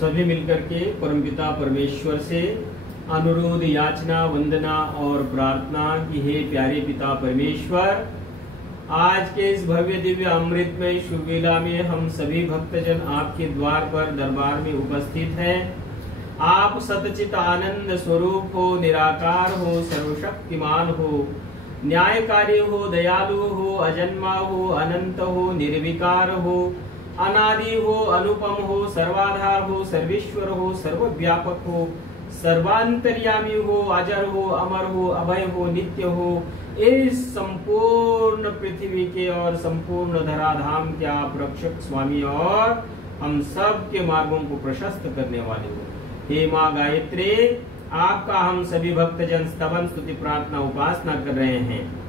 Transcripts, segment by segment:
सभी मिलकर के परमपिता परमेश्वर से अनुरोध, याचना, वंदना और प्रार्थना की हे प्यारे पिता परमेश्वर, आज के इस भव्य दिव्य अमृतमय शुभ वेला में हम सभी भक्तजन आपके द्वार पर दरबार में उपस्थित हैं। आप सतचित आनंद स्वरूप हो, निराकार हो, सर्वशक्तिमान हो, न्यायकारी हो, दयालु हो, अजन्मा हो, अनंत हो, निर्विकार हो, अनादि हो, अनुपम हो, सर्वाधार हो, सर्वेश्वर हो, सर्वव्यापक हो, सर्वांतर्यामी हो, अजर हो, अमर हो, अभय हो, नित्य हो, इस संपूर्ण पृथ्वी के और संपूर्ण धराधाम के आप रक्षक स्वामी और हम सब के मार्गों को प्रशस्त करने वाले हो। हे माँ गायत्री, आपका हम सभी भक्तजन स्तवन, स्तुति, प्रार्थना, उपासना कर रहे हैं।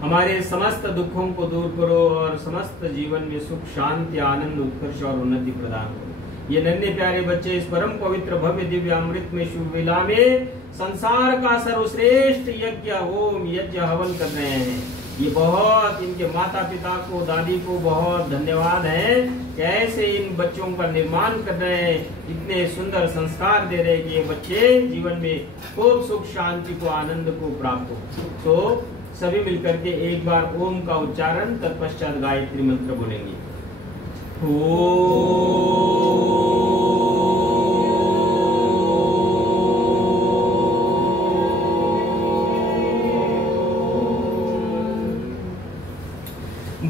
हमारे समस्त दुखों को दूर करो और समस्त जीवन में सुख, शांति, आनंद, उत्कर्ष और उन्नति प्रदान करो। ये नन्हे प्यारे बच्चे इस परम पवित्र भव्य दिव्य अमृत में शुभ वेला में संसार का सर्वश्रेष्ठ यज्ञ होम यज्ञ हवन कर रहे हैं। ये बहुत इनके माता पिता को, दादी को बहुत धन्यवाद है कि ऐसे इन बच्चों का निर्माण कर रहे हैं, इतने सुंदर संस्कार दे रहे हैं कि ये बच्चे जीवन में खूब सुख, शांति को, आनंद को प्राप्त हो। तो सभी मिलकर के एक बार ओम का उच्चारण, तत्पश्चात गायत्री मंत्र बोलेंगे।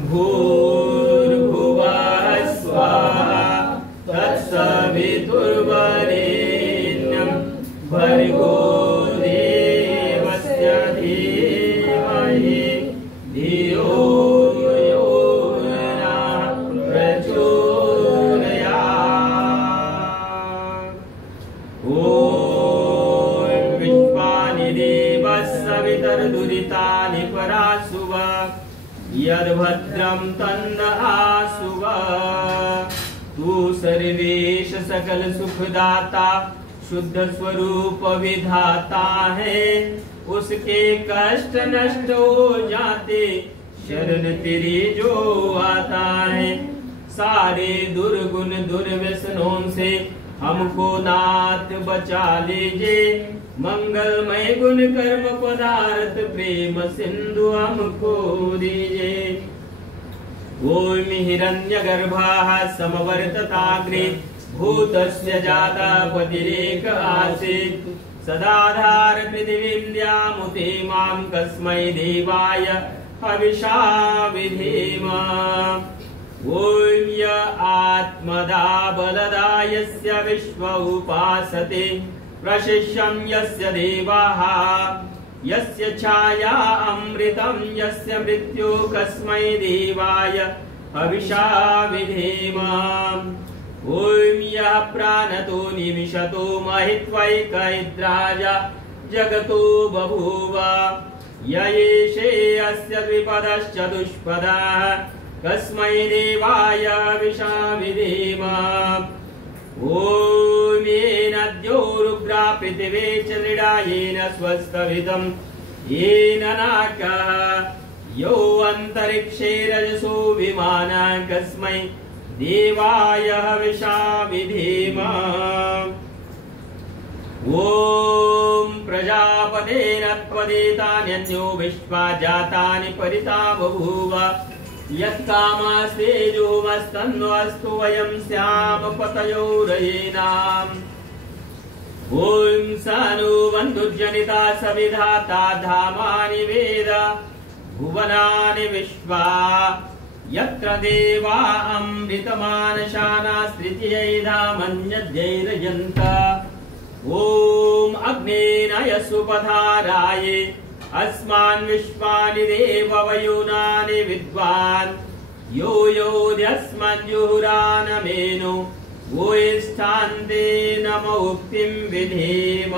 भूर्भुवः स्वः तत्सवितुर्वरेण्यं भर्गो देवस्य धीमहि धियो यो नः प्रचोदयात्। ॐ विश्वानि देवः सवितर्दुरितानि परासुव यद्भद्रं तन्न आसुव। तू सर्वेश सकल सुखदाता, शुद्ध स्वरूप विधाता है, उसके कष्ट नष्ट हो जाते शरण तेरी जो आता है। सारे दुर्गुण दुर्व्यसनों से हमको नाथ बचा लीजिए, मंगलमय गुण कर्म पदार्थ प्रेम सिंधु हमको दीजिए। ओम हिरण्यगर्भः समवर्तताग्रे भूतस्य जाता पतिरेक आसीत्, सदाधार पृथिवीं द्यामुते मां कस्मै देवाय हविषा विधेम। ओम य आत्मदा बलदा यस्य विश्व उपासते, प्रशिष्यं यस्य देवाः, यस्य छाया अमृतं यस्य मृत्यु कस्मै देवाय हविषा विधेम। ओम यः प्राणतो निमिषतो महित्वैकैद्राज जगतो बभूव, य एषे अस्य द्विपदश्च दुष्पदः कस्मै देवाय हविषा विधेम। ओम येन द्यौरुग्रा पृथिवी च दृढा येन स्वस्तविदं येन नाकः, यो अन्तरिक्षे रजसो विमानः कस्मै देवाय हविषा विधेम। ओम प्रजापतेन त्वदेतान्यन्यो विश्वा जातानि परिता बभूव, यत्कामास्तेजोमस्तन्वस्तु वयं स्याम पतयोरयेनाम्। ओम सानु बन्धुर्जनिता सविधाता धामानि वेद भुवनानि विश्वा, यत्र देवा अमृतमानशानास्तृतीयैधामन्यद्यैरयन्त। ओम अग्नेनाय सुपधाराये अस्मान् विश्वानि देव वयुनानि विद्वान्, यो योऽध्यस्मद्युहुरानमेनो वोष्ठान्ते नमोक्तिं विधेम।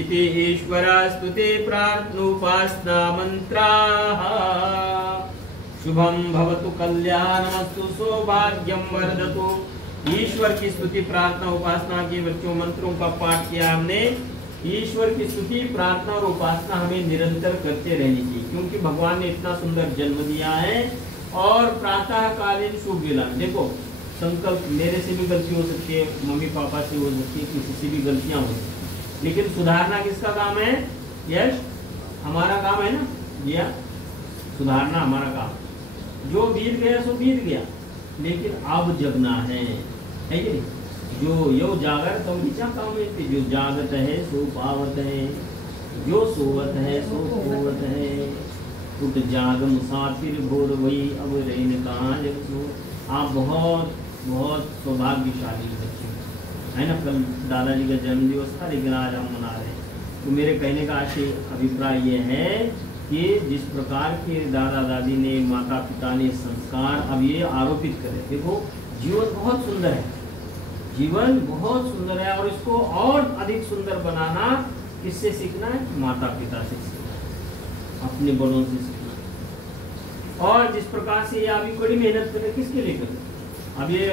इति ईश्वरस्तुते प्रार्थनोपासना मंत्राः। शुभम भवतु, कल्याणमस्तु, सौभाग्यम वर्धतु। ईश्वर की स्तुति, प्रार्थना, उपासना के बच्चों मंत्रों का पाठ किया हमने। ईश्वर की स्तुति, प्रार्थना और उपासना हमें निरंतर करते रहनी चाहिए, क्योंकि भगवान ने इतना सुंदर जन्म दिया है। और प्रातः कालीन शुभ वेला, देखो संकल्प मेरे से भी गलती हो सकती है, मम्मी पापा से हो सकती है, किसी से भी गलतियां हो सकती है, लेकिन सुधारना किसका काम है? यश हमारा काम है ना भैया, सुधारना हमारा काम। जो बीत गया सो बीत गया, लेकिन अब जगना है कि नहीं? जो यो जागर तुम विचा काम है, जो जागत है सो पावत है, जो सोवत है सो खोवत है, उठ जाग मुसाफिर भोर वही अब रहने कहाँ जब सो। आप बहुत बहुत सौभाग्यशाली बच्चे है ना। कल दादाजी का जन्मदिवस था, लेकिन आज हम मना रहे हैं। तो मेरे कहने का अभिप्राय ये है कि जिस प्रकार के दादा दादी ने, माता पिता ने संस्कार अब ये आरोपित करे, देखो जीवन बहुत सुंदर है, जीवन बहुत सुंदर है, और इसको और अधिक सुंदर बनाना किससे सीखना है? माता पिता से सीखना है, अपने बड़ों से सीखना है। और जिस प्रकार से ये अभी बड़ी मेहनत कर रहे, किसके लिए कर रहे? अब ये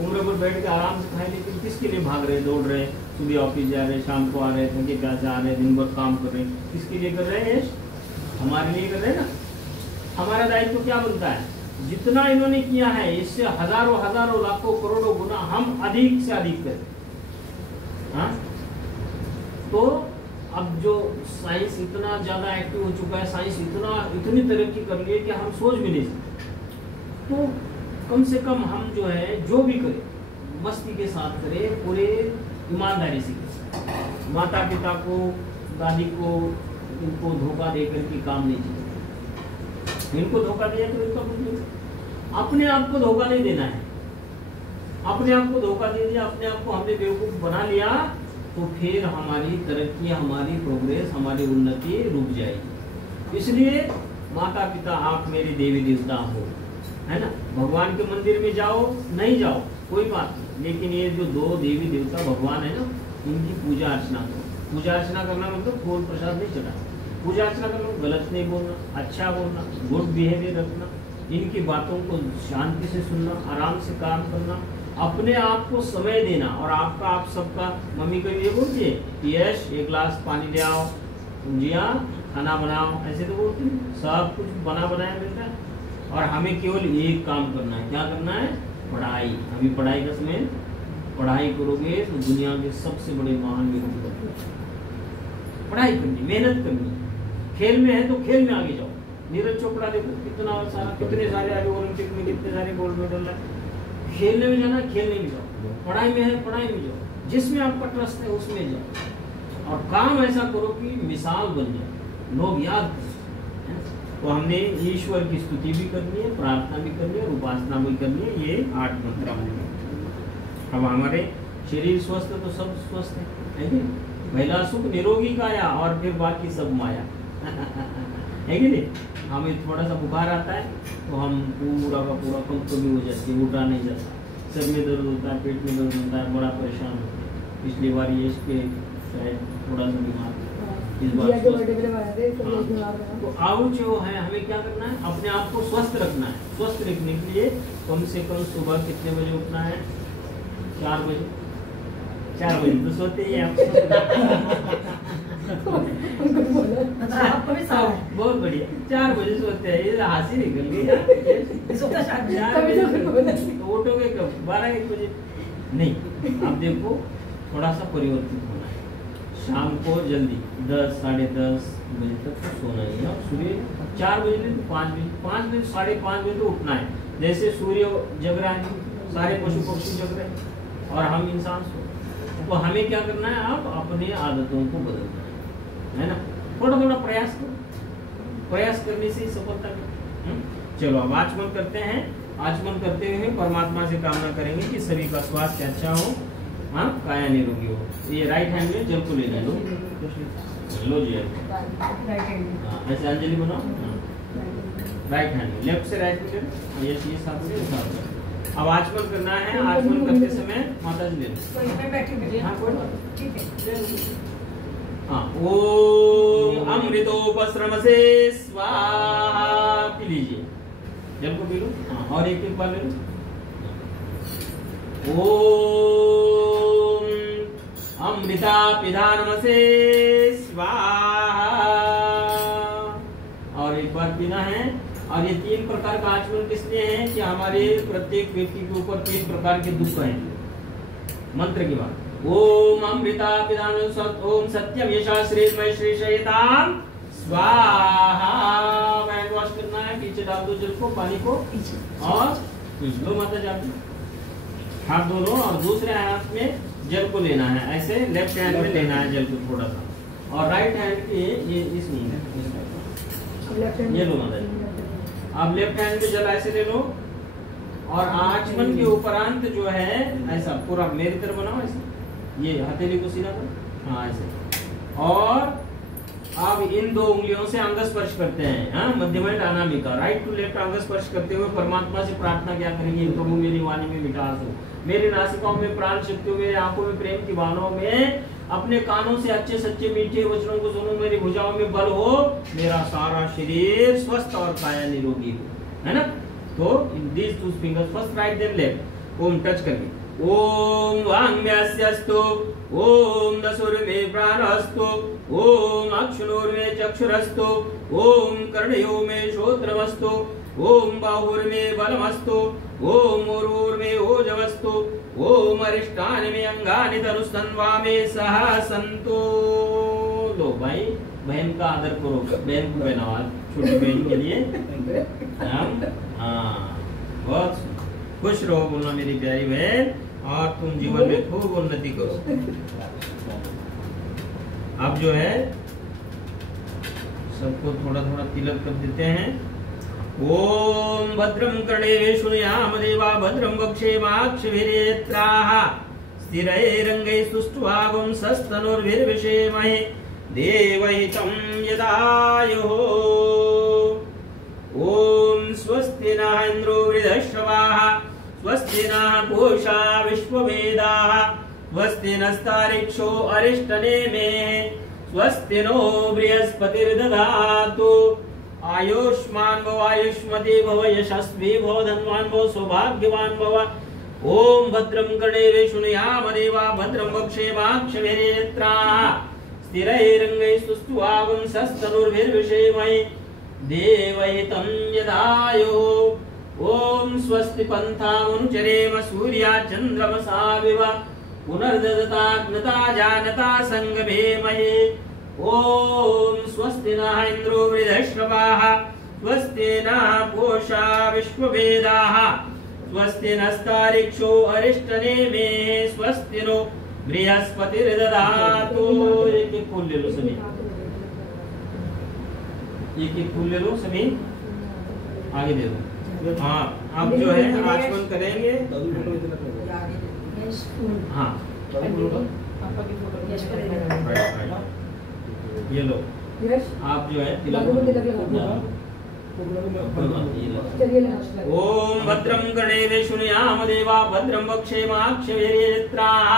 उम्र पर बैठ के आराम से खाए, लेकिन किसके लिए भाग रहे, दौड़ रहे, सुबह ऑफिस जा रहे, शाम को आ रहे, थके प्यासे आ रहे, दिन भर काम कर रहे, किसके लिए कर रहे हैं? हमारे लिए कर रहे हैं ना। हमारा दायित्व तो क्या बनता है? जितना इन्होंने किया है इससे हजारों हजारों लाखों करोड़ों गुना हम अधिक से अधिक करें। हाँ? तो अब जो साइंस इतना ज्यादा एक्टिव हो चुका है, साइंस इतनी तरक्की कर ली है कि हम सोच भी नहीं सकते। तो कम से कम हम जो है जो भी करें मस्ती के साथ करें, पूरे ईमानदारी से करें। माता पिता को, दादी को, इनको धोखा देकर के काम नहीं चाहिए। इनको धोखा दिया तो इनका कुछ नहीं। अपने आप को धोखा नहीं देना है। अपने आप को धोखा दे दिया, अपने आप को हमने बेवकूफ बना लिया, तो फिर हमारी तरक्की, हमारी प्रोग्रेस, हमारी उन्नति रुक जाएगी। इसलिए माता पिता आप मेरे देवी देवता हो, है ना। भगवान के मंदिर में जाओ, नहीं जाओ कोई बात नहीं, लेकिन ये जो दो देवी देवता भगवान है ना, इनकी पूजा अर्चना करो। पूजा अर्चना करना मतलब फूल प्रसाद नहीं चढ़ाना। पूजा अर्चना करना गलत नहीं बोलना, अच्छा बोलना, गुड बिहेवियर रखना, इनकी बातों को शांति से सुनना, आराम से काम करना, अपने आप को समय देना। और आपका, आप सबका, मम्मी को ये बोलती है कि यश एक गिलास पानी ले आओ, जिया खाना बनाओ, ऐसे तो बोलती है। सब कुछ बना बनाया मिलता है, और हमें केवल एक काम करना है। क्या करना है? पढ़ाई। अभी पढ़ाई का समय, पढ़ाई करोगे तो दुनिया के सबसे बड़े महान व्यक्ति बनोगे। पढ़ाई करनी, मेहनत करनी। खेल में है तो खेल में आगे जाओ। नीरज चोपड़ा देखो कितना सारा, कितने सारे आगे ओलंपिक में कितने सारे गोल्ड मेडल है। खेलने में जाना, खेलने में जाओ। पढ़ाई में है, पढ़ाई में जाओ। जिसमें आपका ट्रस्ट है उसमें जाओ, और काम ऐसा करो कि मिसाल बन जाए, लोग याद करें। तो हमने ईश्वर की स्तुति भी करनी है, प्रार्थना भी करनी है, उपासना भी करनी है। ये 8 मंत्र हमने। अब हमारे शरीर स्वस्थ तो सब स्वस्थ है कि नहीं? महिला सुख निरोगी काया, और फिर बाकी सब माया है कि नहीं? हमें थोड़ा सा बुखार आता है तो हम पूरा का पूरा कमजोरी हो जाती है, उठा नहीं जाता, सर में दर्द होता है, पेट में दर्द होता है, बड़ा परेशान होता है। पिछली बार ये इसके शायद थोड़ा सा बीमार, इस बार तो आओ जो है, हमें क्या करना है? अपने आप को स्वस्थ रखना है। स्वस्थ रखने के लिए कम से कम सुबह कितने बजे उठना है? 4 बजे। 4 बजे तो सोते ही आप। बहुत बढ़िया, 4 बजे सोते हैं। ये हंसी निकल गई। तो उठोगे कब? 12-1 बजे नहीं। अब देखो थोड़ा सा परिवर्तित होना है। शाम को जल्दी 10, 10:30 बजे तक तो सोना ही है। सूर्य 4 बजे नहीं तो 5 बजे, 5 बजे 5:30 बजे तो उठना है। जैसे सूर्य जग रहा है, सारे पशु पक्षी जग रहे हैं, और हम इंसान सो। तो हमें क्या करना है? आप अपने आदतों को बदलना है ना। थोड़ा थोड़ा प्रयास करो, प्रयास करने से ही सफलता मिलेगी। चलो अब आचमन करते हैं। आचमन करते हुए परमात्मा से कामना करेंगे कि सभी का स्वास्थ्य अच्छा हो, हाँ, काया निरोगी हो। ये राइट हैंड में जल को लेना लो, लो जी। ऐसे अंजलि बनाओ, राइट हैंड में, लेफ्ट से राइट में ले, ये साथ से। अब आचमन करना है। आचमन करते समय माता जी ले, हाँ, ओम अमृतोपश्रमसे स्वाहा पी लीजिए, जल को पी लो। हाँ, और एक बार ले लो। ओम अमृता पिधानमसे स्वाहा, और एक बार पीना है। और ये 3 प्रकार का आचमन किसने है कि हमारे प्रत्येक व्यक्ति के ऊपर 3 प्रकार के दुख हैं। मंत्र की बात, ओम अमृता पिदान ओम सत्यम यशा श्रीमय श्रीशयताम स्वाहा। हैंड वॉश करना है, पीछे डाल दो जल को, पानी को, और लो माता जाती, हाथ धो लो और दूसरे हाथ में जल को लेना है, ऐसे लेफ्ट हैंड में लेना है जल को थोड़ा सा, और राइट हैंड के ये इसमें ये लो माता जी। अब लेफ्ट हैंड में जल ऐसे ले लो, और आचमन के उपरांत जो है ऐसा पूरा मेरी तरफ बनाओ, ऐसे ये हथेली को सीधा करो, हाँ ऐसे, और अब इन 2 उंगलियों से अंग स्पर्श करते हैं, हाँ मध्यम अनामिका, राइट टू लेफ्ट अंग स्पर्श करते हुए परमात्मा से प्रार्थना क्या करेंगे, प्रभु मेरी वाणी में मिठास हो, मेरी नासिकाओं में प्राण शक्ति हो, मेरी आंखों में प्रेम की बाणों में, अपने कानों से अच्छे सच्चे मीठे वचनों को सुनो, मेरी भुजाओं में बल हो, मेरा सारा शरीर स्वस्थ और काया निरोगी हो, है ना। तो these 2 fingers first right then left, Om touch करके, ओम वांग्म्यस्यस्तु, ओम दशुर्मे प्राणस्तु, ओम अक्षुर्मे चक्षुरस्तु, ओम कर्णयो मे श्रोत्रमस्तु, ओम बाहुर्मे बलमस्तु, ओम उरुर्मे ओजवस्तु, ओम अरिष्टानि मे अंगानि तनुस्तन्वामे सह सन्तु। लो भाई बहन का आदर करो, बहन को पहनाओ, छोटी बहन के लिए हाँ बहुत खुश रहो, बोलना मेरी प्यारी बहन, और तुम जीवन में खूब उन्नति करो। अब जो है सबको थोड़ा थोड़ा तिलक कर देते हैं। ओम भद्रम कर्णे शृणुयाम देवा, भद्रम वक्षेमाक्षभिर्यत्राः स्थिरैरङ्गैः सुष्ठुवागुं सस्तनुर्भिर्विषेमहि देवहितं यदायुः। ओम स्वस्ति नः इन्द्रो वृधश्रवाः, स्वस्ति नः पूषा विश्ववेदाः, स्वस्ति नस्तारिक्षो अरिष्टनेमिः, स्वस्ति नो बृहस्पतिर्दधातु। आयुष्मान भव, आयुष्मती भव, यशस्वी भव, धनवान भव, सौभाग्यवान भव। ओम भद्रं कर्णे शृणुयाम देवा, भद्रं वक्षेमाक्षभिर्यत्राः स्थिरैरङ्गैः सुष्ठुवागुं सस्तनुर्भिर्विषेमहि देवहितं यदायुः। ओम स्वस्ति पन्थामुचरेम सूर्या चन्द्रमसाविव, पुनर्ददताग्नता जानता संगमेमहि। ओम स्वस्ति नः इन्द्रो वृधश्रवाः, स्वस्ति नः पूषा विश्ववेदाः, स्वस्ति नस्तारिक्षो अरिष्टनेमिः, स्वस्ति नो बृहस्पतिर्दधातु। एक फूल ले लो सभी, एक फूल ले लो सभी, आगे दे दो। हाँ अब जो है आचमन करेंगे, हाँ ये लो, आप जो है तिलक। ओम भद्रं कर्णे शृणुयाम देवा, भद्रं वक्षेमाक्षभिर्यत्राः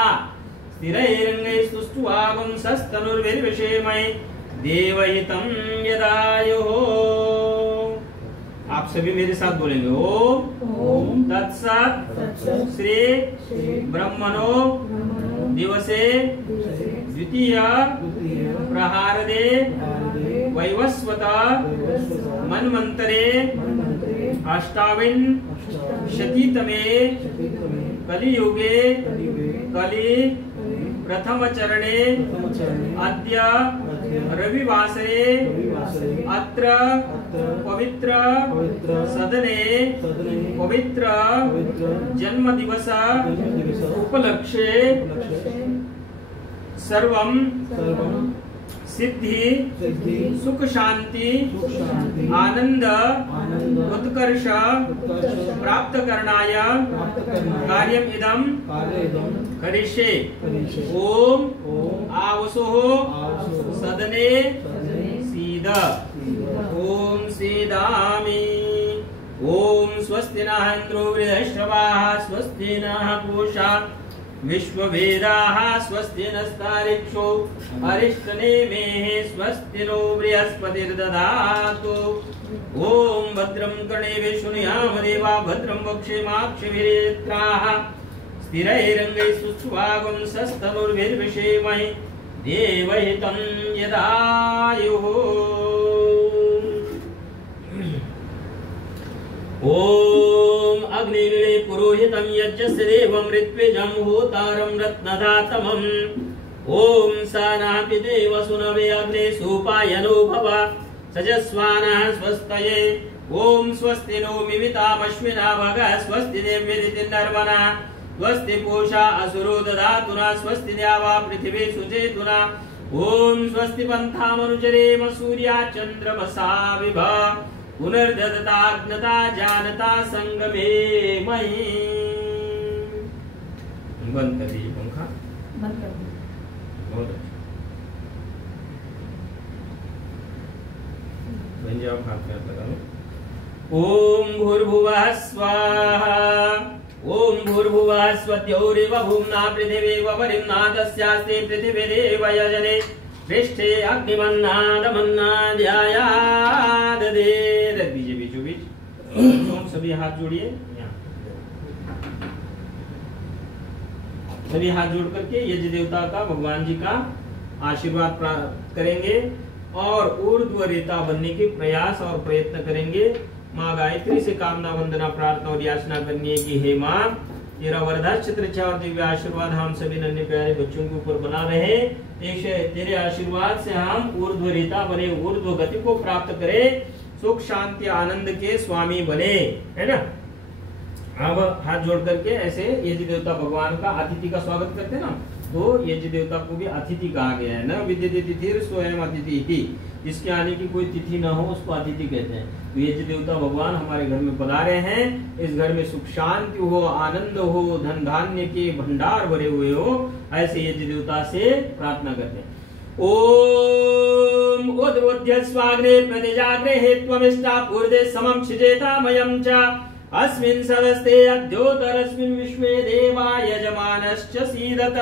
स्थिरैरङ्गैः सुष्ठुवागुं सस्तनुर्भिर्विषेमहि देवहितं यदायुः। आप सभी मेरे साथ बोलेंगे, ओम तत्सत् श्री ब्रह्मणो दिवसे द्वितीय प्रहारदे वैवस्वत मन्वन्तरे अष्टाविंशतितमे कलियुगे कलि प्रथम चरणे अद्य रविवासरे अत्र पवित्र सदने पवित्र जन्म दिवस उपलक्ष्ये सर्वं सिद्धि सुख शांति आनंद उत्कर्ष प्राप्त करणाय कार्यम इदं करिष्ये। ओम आवसोः सदने सीद। ओम सीदामि। ओम स्वस्ति नः इन्द्रो वृधश्रवाः, स्वस्ति नः पूषा विश्ववेदाः, स्वस्ति नस्तारिक्षो अरिष्टनेमिः, स्वस्ति नो बृहस्पतिर्दधातु। ओम भद्रं कर्णेभिः शृणुयाम देवा, भद्रं वक्षेमाक्षभिर्यत्राः स्थिरैरङ्गैः सुष्ठुवागुं सस्तनुर्भिर्विषेमहि देवहितं यदायुः। ओम अग्निर्णे पुरोहितं यज्ञस्य देवं ऋत्विजं होतारं रत्नधातमम् ओम सानापि देव सुनवे अग्ने सुपायनो भव सजस्वानः स्वस्तये ओम स्वस्ति नो मिमितामश्विना भग स्वस्ति देव्यदिति नर्मना स्वस्ति पूषा असुरो दधातुना स्वस्ति द्यावा पृथिवी सुचेतुना ओम स्वस्ति पन्थामनुचरेम सूर्या चन्द्रमसा विभा पुनर्ददताग्नता जानता संगमे मयि। बंद कर दीजिए पंखा, बंद कर दो। बहुत अच्छा। आप हाथ में लगा लो। ओम भूर्भुवः स्वाहा ओम भूर्भुवः स्वद्योरिव भूम्ना पृथिवीव परिन्नादस्यास्ति पृथिवीरेव यजने पृष्ठे अग्निमन्नादमन्नाद्यायाददे। रख दीजिए बीचों बीच। सभी हाथ जोड़िए, सभी हाथ जोड़ करके यज्ञ देवता का, भगवान जी का आशीर्वाद प्राप्त करेंगे और ऊर्ध्व रेता बनने के प्रयास और प्रयत्न करेंगे। माँ गायत्री से कामना वंदना प्रार्थना और याचना करनी है कि हे माँ, तेरा वरदाक्षत्र और दिव्य आशीर्वाद हम सभी नन्हे प्यारे बच्चों के ऊपर बना रहे। तेरे आशीर्वाद से हम ऊर्ध्व रेता बने, ऊर्ध्व गति को प्राप्त करें, सुख शांति आनंद के स्वामी बने, है ना। अब हाथ जोड़ करके ऐसे यज्ञ देवता भगवान का अतिथि का स्वागत करते हैं ना, तो यज्ञ देवता को भी अतिथि कहा गया है। न विद्यते तिथिर स्वयं अतिथि ही, जिसके आने की कोई तिथि न हो उसको अतिथि कहते हैं। तो यज्ञ देवता भगवान हमारे घर में पधारे हैं, इस घर में सुख शांति हो, आनंद हो, धन धान्य के भंडार भरे हुए हो, ऐसे यज्ञ देवता से प्रार्थना करते हैं। ओम उद्बुद्ध्य स्वाग्ने प्रतिजाग्रे हेत्वमिष्टा पूर्वे समं क्षिजेतामयं च अस्मिन् सदस्ते अद्योतरस्मिन् विश्वे देवा यजमानश्च सीदत।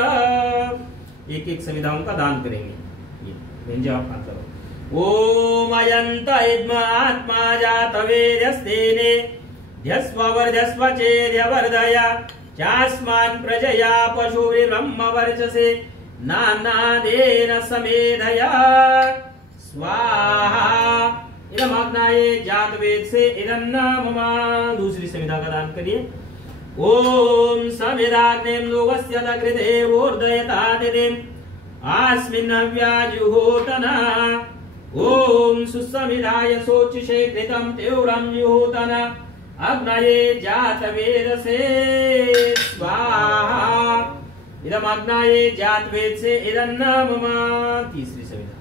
एक एक संविधाओं का दान करेंगे। ये आप हाथ करो। ओम अयंत इद्म आत्मा जातवेर्यस्तेने ध्यस्ववर्धस्व चेद्यवर्धय चास्मान् प्रजया पशुर्ब्रह्म वर्चसे नानादेन समेधया स्वाहा। इदमग्नाये जातवेद से इदन्नाममा। दूसरी संविधा का दान करिए। ओम समिदाग्नेम लोकस्य दकृतेवोर्दयतादिदेम आस्मिन् हव्याजुहोतना। ओम सुसमिधाय सोचिषे कृतं तीव्रं जुहोतना अग्नये जातवेदसे स्वाहा। इदमग्नाये जातवेद से इदन्नाममा। तीसरी संविधा।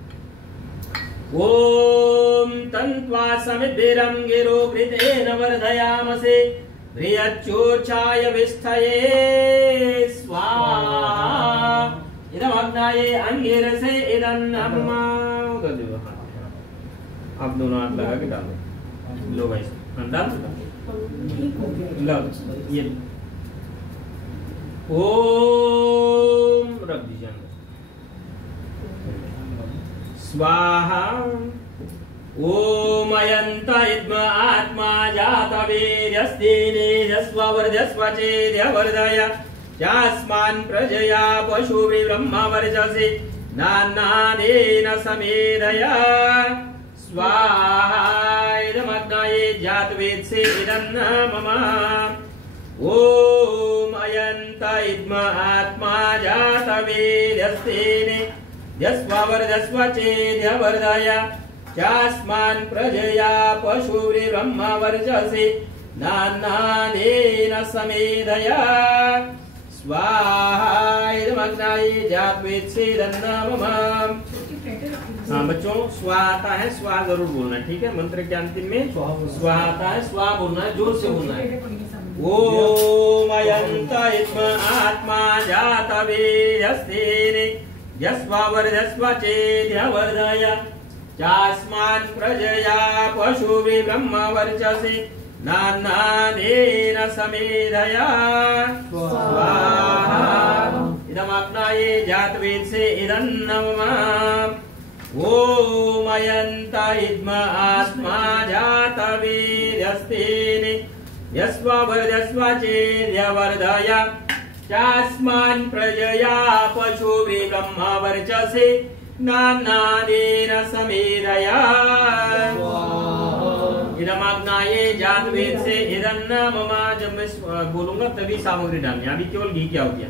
ओम तन्त्वा समिद्भिरं गिरो घृतेन वर्धयामसे प्रियच्चोर्चाय विष्ठये स्वाहा। इदमग्नाये अंगिरसे इदन्नाममा। आप दोनों हाथ लगा के डालो। लो भाई डाल लो ये। ओम रख दीजिए स्वाहा। ओम अयंत इद्म आत्मा जातवेर्यस्तेने यस्ववर्धस्व चेद्यवर्धय चास्मान् प्रजया पशुर्ब्रह्म वर्चसे नानादेन समेधया स्वाहा। इदमग्नाये जातवेद से इदन्नाममा। ओम अयंत इद्म आत्मा जातवेर्यस्तेने यस्ववर्धस्व चेद्यवर्धय चास्मान् प्रजया पशुर्ब्रह्म वर्चसे नानादेन समेधया स्वाहा। इदमग्नाये जातवेद से इदन्नाममा। हाँ बच्चों, स्वा आता है, स्वा जरूर बोलना है, ठीक है। मंत्र के अंतिम में स्वा आता है, स्वा बोलना है, जोर से बोलना है। ओम अयंत इद्म आत्मा जातवेर्यस्तेने यस्ववर्धस्व चेद्यवर्धय चास्मान् प्रजया पशुर्ब्रह्म वर्चसे नानादेन समेधया स्वाहा। इदमग्नाये जातवेद से इदन्नाममा। ओम अयंत इद्म आत्मा जातवेर्यस्तेने यस्ववर्धस्व चेद्यवर्धय चास्मान् प्रजया पशुर्ब्रह्म वर्चसे नानादेन समेधया इदमाग्नाये जात वेद से इदन्न ममा, जब मैं बोलूंगा तभी सामग्री डालनी, अभी केवल घी क्या हो गया।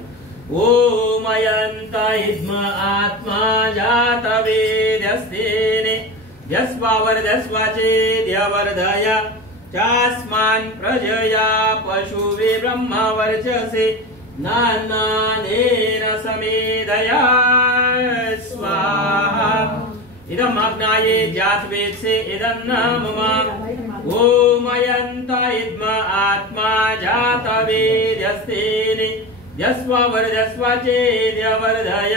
ओम अयंत इद्म आत्मा जात वेदस्तेने यस्वावर्धस्वाचेद्यवर्धय चास्मान् प्रजया पशुवे ब्रह्मा वर्चसे नानेन समेधया स्वाहा। इदम आग्नाये जात वेद से इदन्न ममा। ओम अयंत इद्म आत्मा जात वेदस्तेने यस्वावर्धस्वाचेद्यवर्धय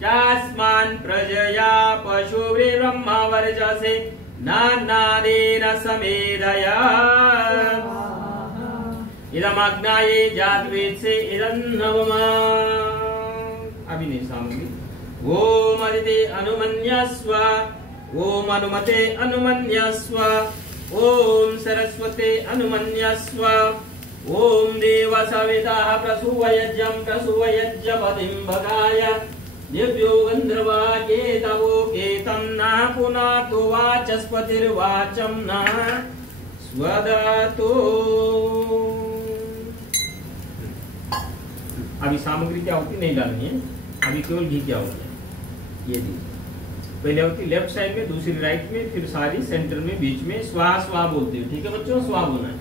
चास्मान् प्रजया पशुवे ब्रह्मा वर्चसे नानेन समेधया। इदमाग्नाये जात वेद से इदन्न ममा। अभी नहीं सामग्री। ओम अदिते अनुमन्यस्व, ओम अनुमते अनुमन्यस्व, ओम सरस्वते अनुमन्यस्व, ओम देव सविताः प्रसूवयज्ञं प्रसूवयज्ञपतिं भगाय दिव्यो गन्धर्वा केतवो केतं नः पुनातो वाचस्पतिर्वाचं नः स्वदातो। अभी सामग्री क्या होती नहीं डालनी है, अभी केवल घी क्या होता है ये दी। पहले होती लेफ्ट साइड में, दूसरी राइट में, फिर सारी सेंटर में, बीच में स्वाहा स्वाहा बोलते हो, ठीक है बच्चों, स्वाहा बोलना है।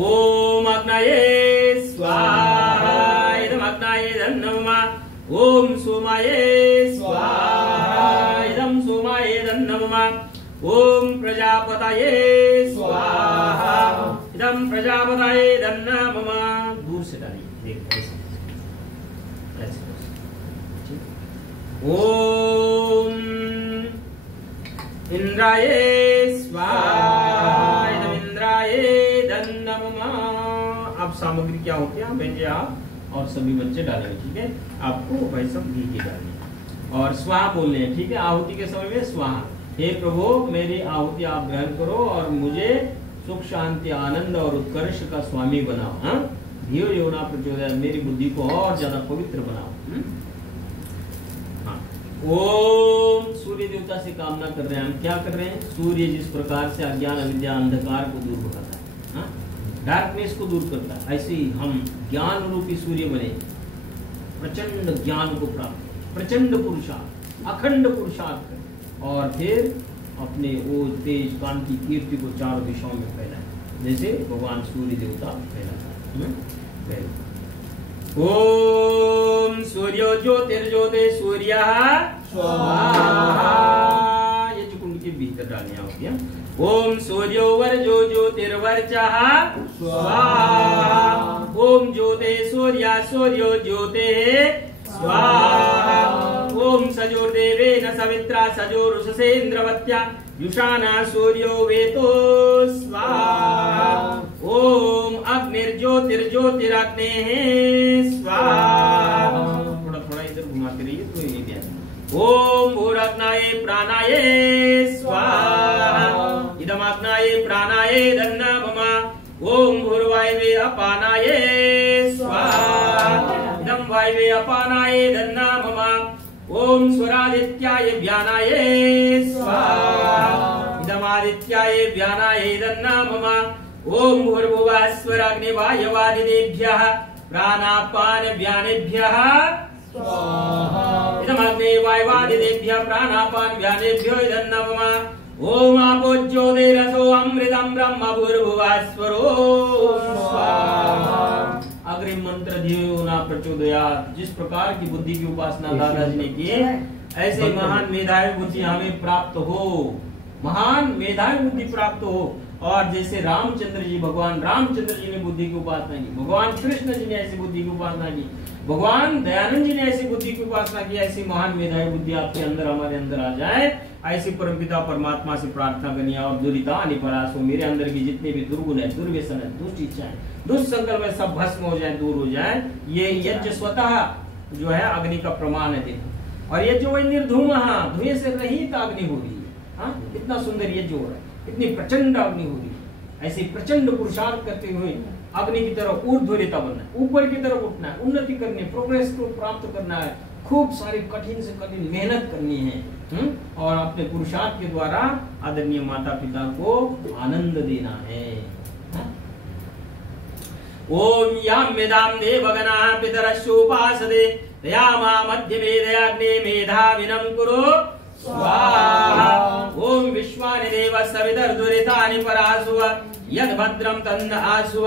ओम अग्नाये स्वाहा इदम अग्नाये धन्नममा। ओम सोमाये स्वाहा इदम सोमाये धन्नममा। ओम प्रजापतये स्वाहा इदम प्रजापतये धन्नममा। दूर से डालिए, देखो ऐसे। ओम इंद्राये स्वाहा इदम इंद्राये धन्नममा। अब सामग्री क्या होती है, बेंजे आप और सभी बच्चे डालेंगे, ठीक है। आपको भाई सब घी की डालनी है और स्वाहा बोलने हैं, ठीक है। आहुति के समय में स्वाहा, हे प्रभु मेरी आहुति आप ग्रहण करो और मुझे सुख शांति आनंद और उत्कर्ष का स्वामी बनाओ। हाँ, धियो यो न प्रचोदयात्, मेरी बुद्धि को और ज्यादा पवित्र बनाओ। ओम सूर्य देवता से कामना कर रहे हैं हम, क्या कर रहे हैं, सूर्य जिस प्रकार से अज्ञान अविद्या अंधकार को दूर भगाता है, डार्कनेस को दूर करता है, ऐसे ही हम ज्ञान रूपी सूर्य बने, प्रचंड ज्ञान को प्राप्त, प्रचंड पुरुषार्थ, अखंड पुरुषार्थ करें और फिर अपने वो तेज कांति कीर्ति को चारों दिशाओं में फैलाए, जैसे भगवान सूर्य देवता फैलाता है। ओम सूर्यो ज्योतिर्ज्योति सूर्यः स्वाहा, ये जो कुंड के भीतर डालने होती है। ओम सूर्यो वर्जो ज्योतिर्वर्चः स्वाहा। ओम ज्योते सूर्या सूर्यो ज्योते स्वाहा। ओम सजोर्देवेन सवित्रा सजोरुषसेन्द्रवत्या युषाना सूर्यो वेतो स्वाहा। ओम अग्निर्ज्योतिर्ज्योतिरग्नेः स्वाहा। थोड़ा थोड़ा इधर घुमाते रहिए तो ये भी आएगा। ओम भूरग्नाये प्राणाये स्वाहा इदमाग्नाये प्राणाये धन्नममा। ओम भूर्वायवे अपानाये स्वाहा इदं वायवे अपानाये धन्नममा। ओम स्वरादित्याय व्यानाये स्वाहा इदमादित्याय व्यानाये धन्नममा। ओम भूर्भुवस्वराग्निवायवादिनेभ्यः प्राणापान व्यानेभ्यः स्वाहा इदमग्ने वायवादिनेभ्यः प्राणापान व्यानेभ्यो धन्नममा। ओम आपो ज्योतिरसो अमृतं ब्रह्म भूर्भुवस्वरो स्वाहा। अग्रिम मंत्र धियो न प्रचोदयात्, जिस प्रकार की बुद्धि की उपासना दादाजी ने की ऐसे महान मेधावी बुद्धि हमें प्राप्त हो, महान मेधावी बुद्धि प्राप्त हो। और जैसे रामचंद्र जी, भगवान रामचंद्र जी ने बुद्धि की उपासना की, भगवान कृष्ण जी ने ऐसी बुद्धि की उपासना की, भगवान दयानंद जी ने ऐसी बुद्धि की उपासना की, ऐसी महान मेधावी बुद्धि आपके अंदर हमारे अंदर आ जाए, ऐसी परमपिता परमात्मा से प्रार्थना करनी है। और दुरिता निपरास हो, मेरे अंदर की जितने भी दुर्गुण है, दुर्व्यसन है, दुष्ट इच्छाएं, दुष्संकल्प है, सब भस्म हो जाए, दूर हो जाए। ये यज्ञ स्वतः जो है अग्नि का प्रमाण है देखो। और ये जो निर्धूम धुएं से रहित अग्नि हो रही है। हाँ, इतना सुंदर यज्ञ हो रहा है, इतनी प्रचंड अग्नि हो रही है। ऐसे प्रचंड पुरुषार्थ करते हुए अग्नि की तरफ ऊर्ध्वरेता बनना है, ऊपर की तरफ उठना है, उन्नति करनी है, प्रोग्रेस को प्राप्त करना है, खूब सारी कठिन से कठिन मेहनत करनी है और अपने पुरुषार्थ के द्वारा आदरणीय माता पिता को आनंद देना है। ओम याम वेदाम देवगना पितरस्योपासते दयामा मध्यमे दयाग्ने मेधाविनं कुरु स्वाहा। ओम विश्वानि देव सवितर्दुरितानि परासुव यद् भद्रं तन्न आसुव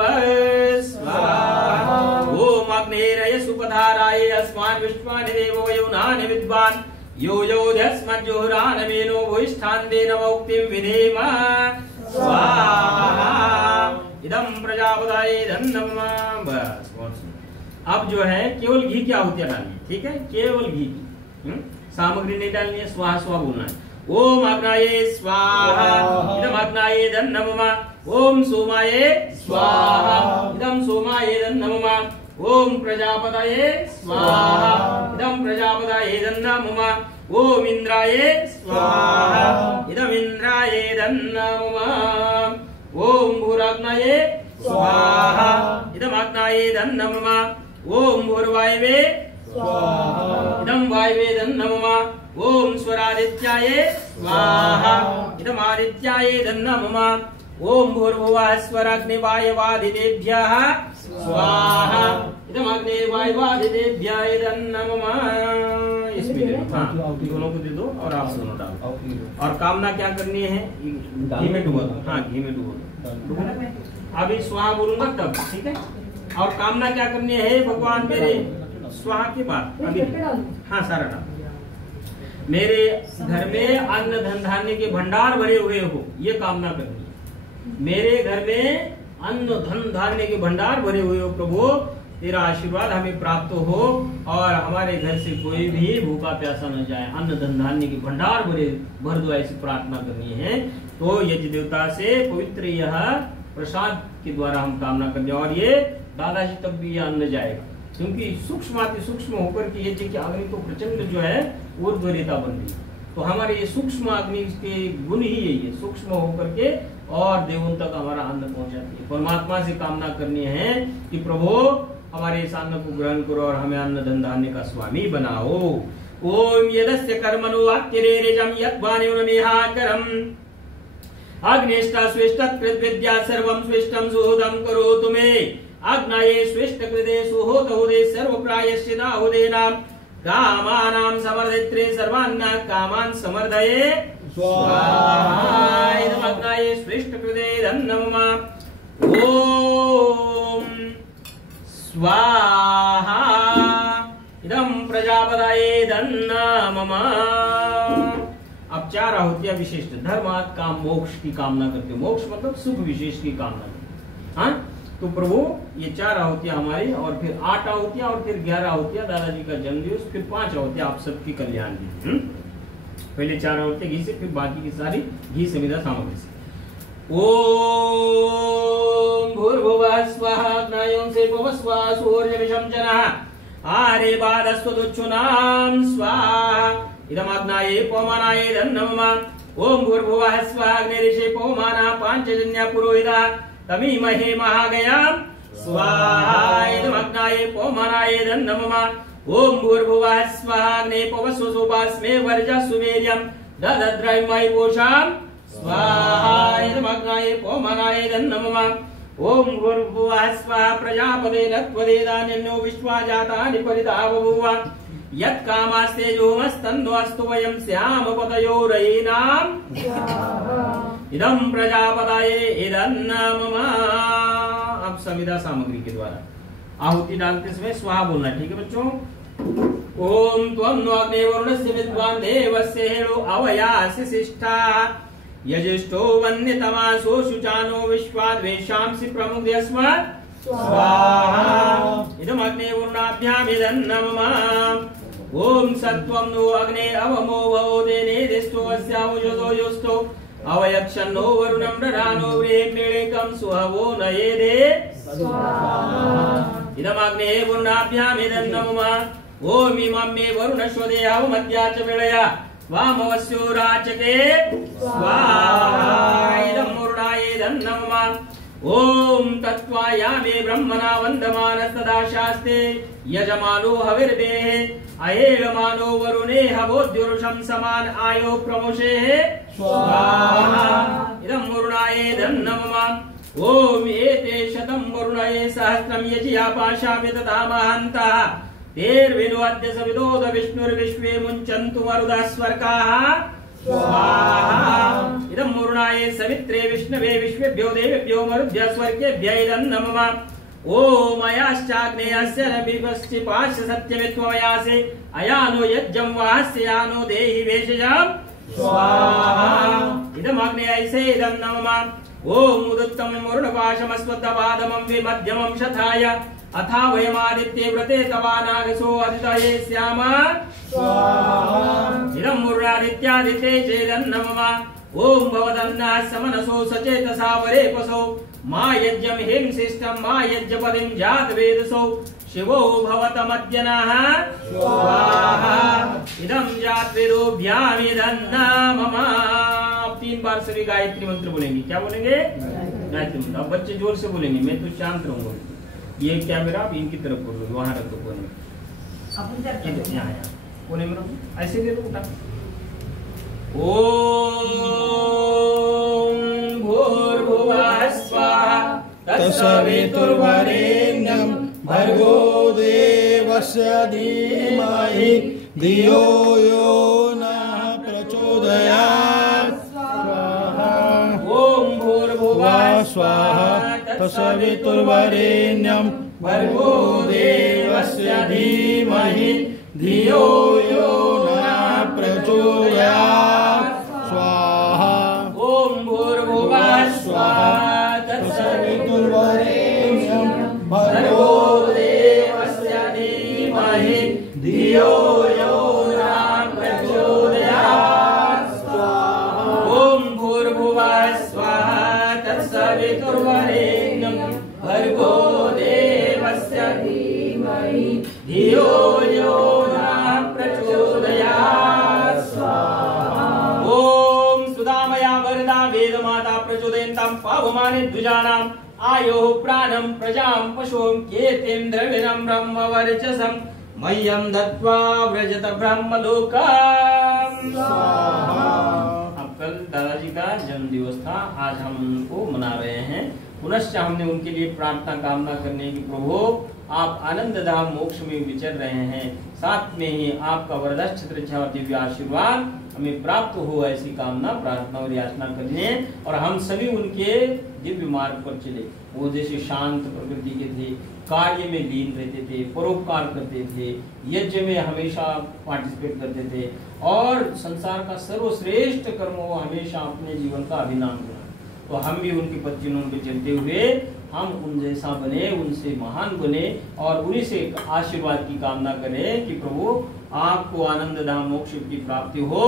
स्वाहा। ओम अग्नेरय सुपधाराय अस्मान् विश्वानि देवो यौनानि विद्वान् यो योऽस्मज्जुहुरानमेनो भूयिष्ठान्तेन मौक्तिं विधेम स्वाहा। इदं प्रजापतये धन्नम। बस अब जो है केवल घी की आहुतियां डालनी है, ठीक है, केवल घी की सामग्री नहीं डालनी है, स्वाहा स्वाहा बोलना है। ओम अग्नाये स्वाहा इदम अग्नाये धन्नम। ओम सोमाये स्वाहा इदम सोमाये धन्नम। ओम प्रजापतये स्वाहा इदम प्रजापतये धन्नम। ओम इंद्राये स्वाहा इदम इंद्राये धन्नम। ओम भूराग्नये स्वाहा इदम अग्नये धन्नम। ओम भूर्वायवे स्वाहा इदम वायवे धन्नम। ओम स्वरादित्याये स्वाहा इदम आदित्याये धन्नम। ओम भूर्भुवः स्वराग्निवायवादितेभ्यः स्वाहा इदम अग्निवायवादितेभ्यः धन्नम। इसमें दे दो, हाँ दोनों को दे दो और आप दोनों डालो। और कामना क्या करनी है? घी में डुबो दो, हाँ घी में डुबो दो। अभी स्वाहा बोलूंगा तब, ठीक है। और कामना क्या करनी है भगवान मेरे? स्वाहा के बाद अभी हाँ सारा डालो। मेरे घर में अन्न धन धान्य के भंडार भरे हुए हो, ये कामना करनी है। मेरे घर में अन्न धन धान्य के भंडार भरे हुए हो प्रभु, तेरा आशीर्वाद हमें प्राप्त हो और हमारे घर से कोई भी भूखा प्यासा न जाए, अन्न धन धान्य के भंडार भर दो, ऐसी प्रार्थना करनी है। तो यज्ञ देवता से पवित्र यह प्रसाद के द्वारा हम कामना करते हैं और ये दादाजी तक भी यह अन्न जाएगा, क्योंकि सूक्ष्म अति सूक्ष्म होकर के यज्ञ की अग्नि तो प्रचंड जो है ऊर्ध्वरेता बन रही है। तो हमारे ये सूक्ष्म अग्नि के गुण ही यही है, सूक्ष्म होकर के और देवों तक हमारा अन्न पहुंचाती है। परमात्मा से कामना करनी है कि प्रभु हमारे इस अन्न को ग्रहण करो और हमें अन्न धन धान्य का स्वामी बनाओ। ओम यदस्य कर्मणो अतिरेरेजं यद्वानिर्नेहाकरम् अग्नेष्टा स्वेष्टकृत विद्या सर्वं स्वेष्टं सुहृदं करोतु मे। अग्नये स्वेष्टकृते सुहोतहुदे सर्वप्रायश्चिदाहुदेनां कामानां समर्दित्रे सर्वान् कामान् समर्दये स्वाहा। इदम् अग्नये स्वेष्टकृते धन्नम। ओम स्वाहा इदं प्रजापतये धन्नम। अब 4 आहुतियां विशिष्ट धर्मार्थ काम मोक्ष की कामना करते, मोक्ष मतलब सुख विशेष की कामना करते। हाँ तो प्रभु ये 4 आहुतियां हमारी और फिर 8 आहुतियां और फिर 11 आहुतियां दादाजी का जन्मदिवस, फिर 5 आहुतियां आप सबकी कल्याण की। पहले 4 आहुतियां घी से, फिर बाकी की सारी घी समिधा सामग्री से। ओम भूर्भुवः स्वः अग्नयों से भुवस्वः सूर्यविषं जनः आरे बाधस्तु दुच्छुनां स्वाहा इदम् अग्नये पवमानाय धन्नम। ओम भूर्भुवः स्वः अग्निरिषे पवमानः पांचजन्य पुरोहितः तमीमहे महागयां स्वाहा इदम् अग्नये पवमानाय धन्नम। ओम भूर्भुवः स्वः अग्ने पवस्वसोपास्मे वर्चस्सु वीर्यं ददद्रयमयि पोषां स्वाहा इदम् अग्नये पवमानाय धन्नम। ओम भूर्भुवः स्वः प्रजापते नत्वदेदान्यो विश्वा जातानि परिता बभूव यत्कामास्ते जोमस्तन्वस्तु वयं स्याम पतयोरयीनां इदं प्रजापतये धन्नम। अब समिधा सामग्री के द्वारा आहुति डालते समय स्वाहा बोलना, ठीक है बच्चों। ओम त्वं नो अग्ने वरुणस्य विद्वान् देवस्य हेळो अवयासि शिष्टाः यजिष्ठो वन्यतमासो शुचानो विश्वाद्वेषांसि प्रमुद्यस्मत् स्वाहा इदम् अग्ने वरुणाभ्यामिदन्नम। ओम सत्वं नो अग्ने अवमो भवोदेनेदिष्टो अस्यामुजो योष्टो अवयक्षन्नो वरुणं दधानो वेमेळेकं सुहवो नयेदे स्वाहा इदम् अग्ने वरुणाभ्यामिदन्नम। ओम इमं मे वरुणश्वदे अवमद्या च वेळया वामवस्यो राचके स्वाहा इदं वरुणाय धन्नम। ओम तत्त्वायामे ब्रह्मणा वन्दमानस्तदा शास्ते यजमानो हविर्देः अयेगमानो वरुणे हवोद्युरुषं समान आयो प्रमोषेः स्वाहा इदं वरुणाये धन्नमः ओम एते शतं वरुणाये सहस्रं यजिया पाशामि तदामहन्तः तेर्विनुअद्य सविदोद विष्णुर्विश्वे मुञ्चन्तु वरुदः स्वर्गाः स्वाहा इदं वरुणाये सवित्रे विष्णवे विश्वेभ्यो देवेभ्यो मरुभ्यः स्वर्गेभ्य इदं नमः ओम अयाश्चाग्नेयस्य रविवश्चि पाश्च सत्यमित्वयासे अयानो यज्जं वास्यानो देहि वेशजं स्वाहा इदं आग्नेयसे इदं नमः ओम उदत्तम वरुणपाशमस्वत्थपादमं विमध्यमं शताय अथा वयमादित्ये व्रते तवानागसो अदितये स्याम स्वाहा इदं वरुणादित्यादिते चेदं नमः ओम भवदन्नः समनसो सचेतसा वरेपसो मा यज्ञं हिंसिष्टं मा यज्ञपदिं जातवेदसो शिवो भवतमद्यनः स्वाहा इदं जातवेदोभ्यामिदं नमः। 3 बार सभी गायत्री मंत्र बोलेंगे। क्या बोलेंगे? गायत्री मंत्र। अब बच्चे जोर से बोलेंगे, मैं तो शांत रहूंगा। ये क्या मेरा आप इनकी तरफ बोलोगे, वहां रखो कोने यहाँ कोने में रखो, ऐसे दे दो उठा। ओम भूर्भुवः स्वाहा तत्सवितुर्वरेण्यं भर्गो देवस्य धीमहि धियो यो नः प्रचोदयात् स्वाहा ओम भूर्भुवः स्वाहा तत्सवितुर्वरेण्यं भर्गो देवस्य धीमहि धियो यो नः प्रचोदयात् स्वाहा ओम भूर्भुवः स्वाहा तत्सवितुर्वरेण्यं भर्गो देवस्य धीमहि धियो यो नः प्रचोदयात् स्वाहा ओम भूर्भुवः स्वाहा तत्सवितुर्वरेण्यं भर्गो देवस्य धीमहि धियो यो नः प्रचोदयात् स्वाहा ओम सुदामया वरदा वेदमाता प्रचोदयन्तां पावमाने द्विजानाम् आयोः प्राणं प्रजां पशुं कीर्तिं द्रविणं ब्रह्मवर्चसं मह्यं दत्त्वा व्रजत ब्रह्मलोकम् स्वाहा। अब कल दादाजी का जन्म दिवस था, आज हम उनको मना रहे हैं। पुनश्च हमने उनके लिए प्रार्थना कामना करने की प्रभु आप आनंद धाम मोक्ष में विचर रहे हैं, साथ में ही आपका वरदान छत्र छाया और दिव्य आशीर्वाद हमें प्राप्त हो, ऐसी कामना प्रार्थना और याचना करने और हम सभी उनके दिव्य मार्ग पर चले। वो जैसे शांत प्रकृति के थे, कार्य में लीन रहते थे, परोपकार करते थे, यज्ञ में हमेशा पार्टिसिपेट करते थे और संसार का सर्वश्रेष्ठ कर्म वो हमेशा अपने जीवन का अभिनाम बना। तो हम भी उनके पदचिन्हों पे चलते हुए हम उन जैसा बने, उनसे महान बने और उन्हीं से आशीर्वाद की कामना करें कि प्रभु आपको आनंद धाम मोक्ष की प्राप्ति हो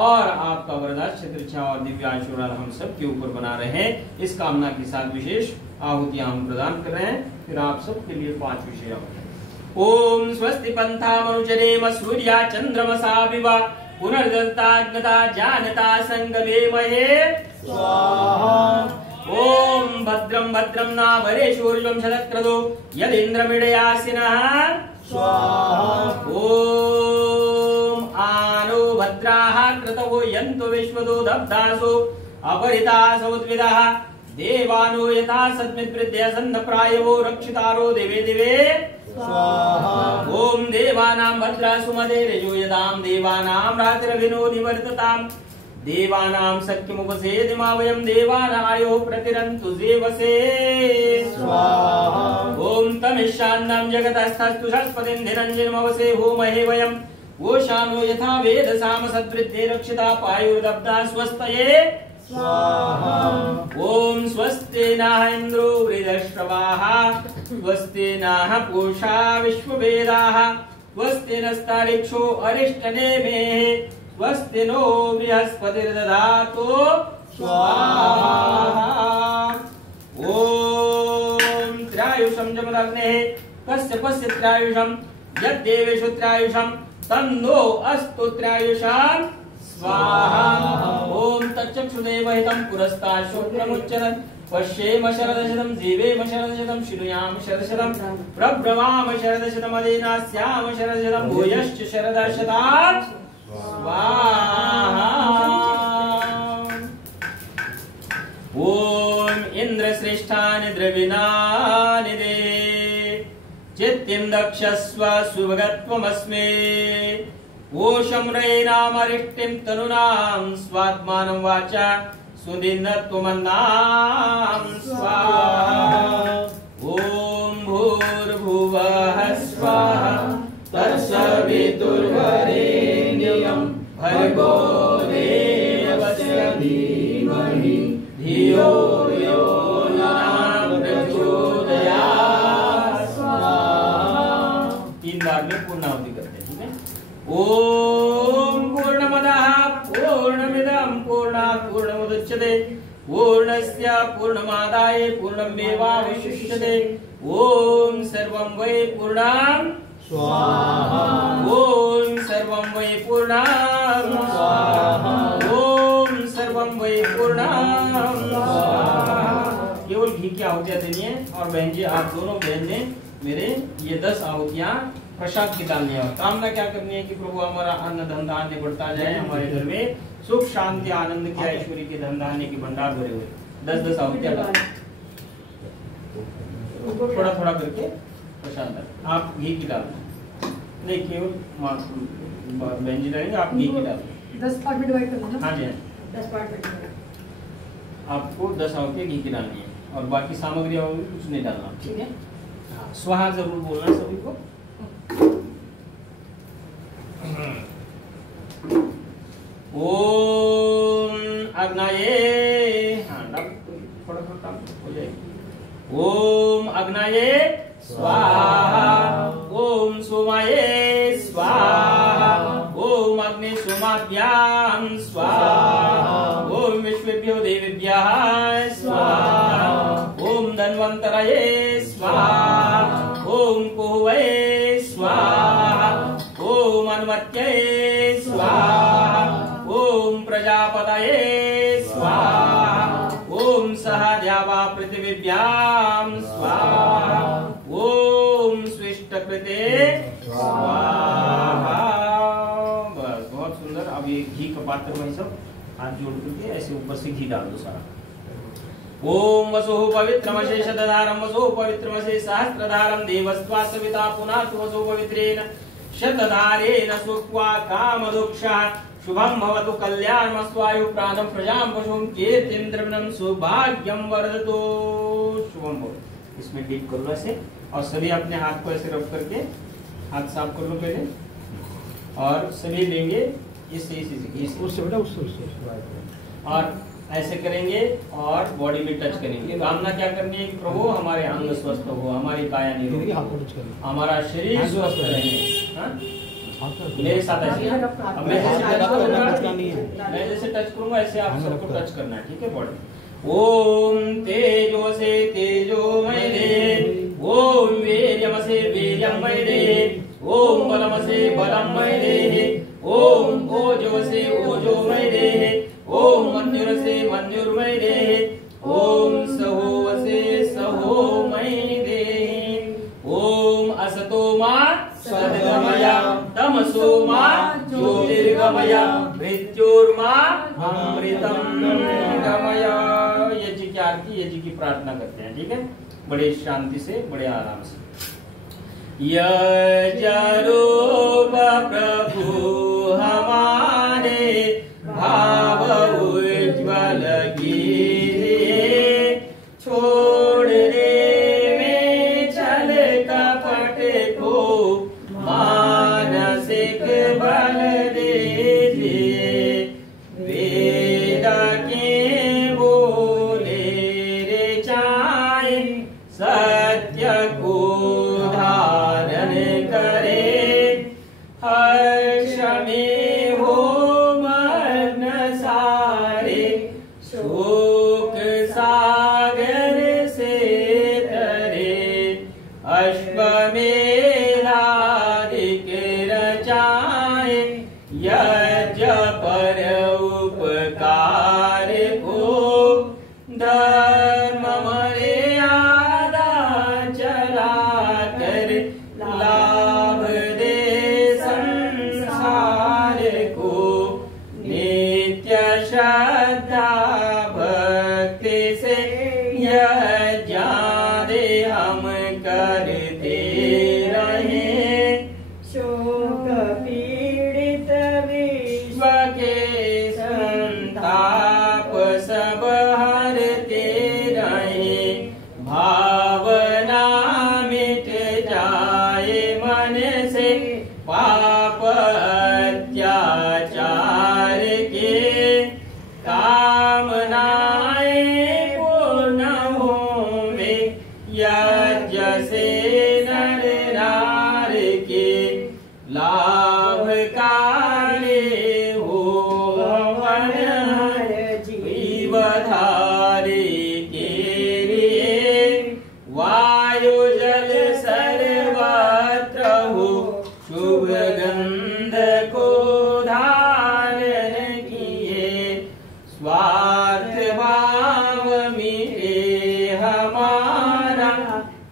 और आपका वरदान छत्र छाया और दिव्य आशीर्वाद हम सब के ऊपर बना रहे। इस कामना के साथ विशेष आहुतियां हम प्रदान कर रहे हैं। फिर आप सबके लिए 5 विषय। ओम स्वस्ति पंथा मनुचरेम सूर्या चंद्रमसा विवा पुनर्दंता ज्ञता जानता संगमे महे स्वाहा ओम भद्रं भद्रं नाभरे शूर्यं शतक्रदो यदिन्द्रमिडयासिनः स्वाहा ओम आनो भद्राः क्रतवो यन्तु विश्वदो दब्धासो अपरितासो उद्विदः देवानो यथा सद्मिद्वृद्ध्य सन्नप्रायवो रक्षितारो देवे दिवे स्वाहा ओम देवानां भद्रा सुमदेरजो यदां देवानां रातिरभिनो निवर्तताम् देवानां सख्यमुपसेदिमा वयं देवानायो प्रतिरन्तु देवसे स्वाहा ओम तमिशान्नं जगतस्थस्तु सरस्वतीं निरञ्जनमवसे होमहे वयं ओशानो यथा वेद साम सद्वृद्धे रक्षिता पायुर्दब्धा स्वस्तये स्वाहा ओम स्वस्ति नः इन्द्रो वृधश्रवाः स्वस्ति नः पूषा विश्ववेदाः स्वस्ति नस्तारिक्षो अरिष्टनेमिः स्वस्ति नो बृहस्पतिर्दधातु स्वाहा ओम त्रायुषं जमदग्नेः कश्यपस्य त्रायुषं यद्देवेषु त्रायुषं तन्नो अस्तु त्रायुषां स्वाहा ओम तच्चक्षुदेव हितं पुरस्तात् शुक्रमुच्चरन् पश्येम शरदशतं जीवेम शरदशतं शृणुयाम शरदशतं प्रभ्रमाम शरदशतं अदेनास्याम शरदशतं भूयश्च शरदशतात् स्वाहा। ओम इंद्रश्रेष्ठानि द्रविणानि दे चित्तिं दक्षस्व सुभगत्वमस्मे ओषं रयिनामरिष्टिं तनुनां स्वात्मानं वाचा सुदिनत्वमन्नां स्वाहा। ओम भूर्भुवः स्वाहा तत्सवितुर्वरेण्यं भर्गो देवस्य धीमहि धियो यो नः प्रचोदयात् स्वाहा। 3 बार में पूर्णाहुति करते हैं, ठीक है। ओम पूर्णमदः पूर्णमिदं पूर्णात् पूर्णमुदच्यते पूर्णस्य पूर्णमादाय पूर्णमेवावशिष्यते। ओम सर्वं वै पूर्णं स्वाहा। ओम सर्वं वै पूर्णं स्वाहा। ओम सर्वं वै पूर्णं स्वाहा। केवल घी की आहुतियां देनी है। और बहन जी आप दोनों बहन ने मेरे ये 10 आहुतियां प्रसाद की डालनी है। और कामना क्या करनी है कि प्रभु हमारा अन्न धन धान्य बढ़ता जाए, हमारे घर में सुख शांति आनंद की ऐश्वर्य के धन धान्य की भंडार भरे हुए। 10-10 आहुतियां डालनी, थोड़ा थोड़ा करके प्रसाद। आप घी की डालना नहीं, केवल बहन जी डालेंगे, आप घी की डालना। 10 पार्ट में डिवाइड करना। हाँ जी 10 पार्ट में आपको 10 आहुतियां घी की डालनी है और बाकी सामग्री होगी कुछ नहीं डालना, ठीक है। हाँ, स्वाहा जरूर बोलना सभी को। ओम अग्नाये, हाँ थोड़ा थोड़ा हो जाएगी। ओम अग्नाये स्वाहा। ओम सोमाये स्वाहा। ओम अग्नि सोमाभ्यां स्वाहा। ओम विश्वेभ्यो देवेभ्यः स्वाहा। ओम धन्वन्तरये स्वाहा। ओम कुहवे स्वाहा। ओम अनुमत्यै स्वाहा। ओम प्रजापतये स्वाहा। ओम सहद्यावा पृथिवीभ्यां स्वाहा। ओम स्विष्टकृते स्वाहा। बस बहुत सुंदर। अब ये घी का पात्र में सब हाथ जोड़ करके ऐसे ऊपर से घी डाल दो सारा। ओम वसुः पवित्रमशेष दधारं वसुः पवित्रमशे सहस्रधारं देवस्त्वा सविता पुनातु वसुः पवित्रेण शतधारेण सुक्वा कामदुक्षः शुभं भवतु कल्याणमस्वायु प्राणं प्रजां पशुं कीर्तिं द्रविणं सौभाग्यं वर्धतु। शुभम भवतु। इसमें डीप कर लो ऐसे और सभी अपने हाथ को ऐसे रब करके हाथ साफ कर लो पहले। और सभी लेंगे इससे उससे बेटा उससे और ऐसे करेंगे और बॉडी में टच करेंगे। कामना क्या करनी है कि प्रभु हमारे अंग स्वस्थ हो, हमारी काया निरोगी, हमारा शरीर स्वस्थ रहे। मेरे साथ ऐसे अब मैं जैसे टच करूंगा ऐसे आप सबको टच करना है, ठीक है। बॉडी ओम तेजो से तेजोमय दे। ओम वीर्यम से वीर्यमय दे। ओम बलम से बलमय दे। ओम ओजो से ओजोमय दे। ओम मंजुर से मंजुरमय दे। ओम सहो से सहोमय दे। ओम असतो मा सद्गमय तमसो मा ज्योतिर्गमय मृत्युर्मा अमृतम गमय। ये जी की आरती, ये जी की प्रार्थना करते हैं, ठीक है। बड़े शांति से, बड़े आराम से। यजरूप प्रभु हमारे भाव उज्ज्वल कीजिए। छोड़ दे में छल कपट को मानसिक बल दीजिए। वेद के बोले रे चाहे सत्य को धारण करे। हर्ष में हो मग्न सारे शोक सागर से तरे। अश्वमेधाधिक रचाए यज्ञ पर उपकार को। धर्म पाप अत्याचार के कामनाएं पूर्ण होवे, यज्ञ से नर नार के लाभकारी हो हवन, जीवधारी के लिए वायु जल सर्वत्र हो, शुभ गंध को धारण किए, स्वार्थ भाव मिटे हमारा,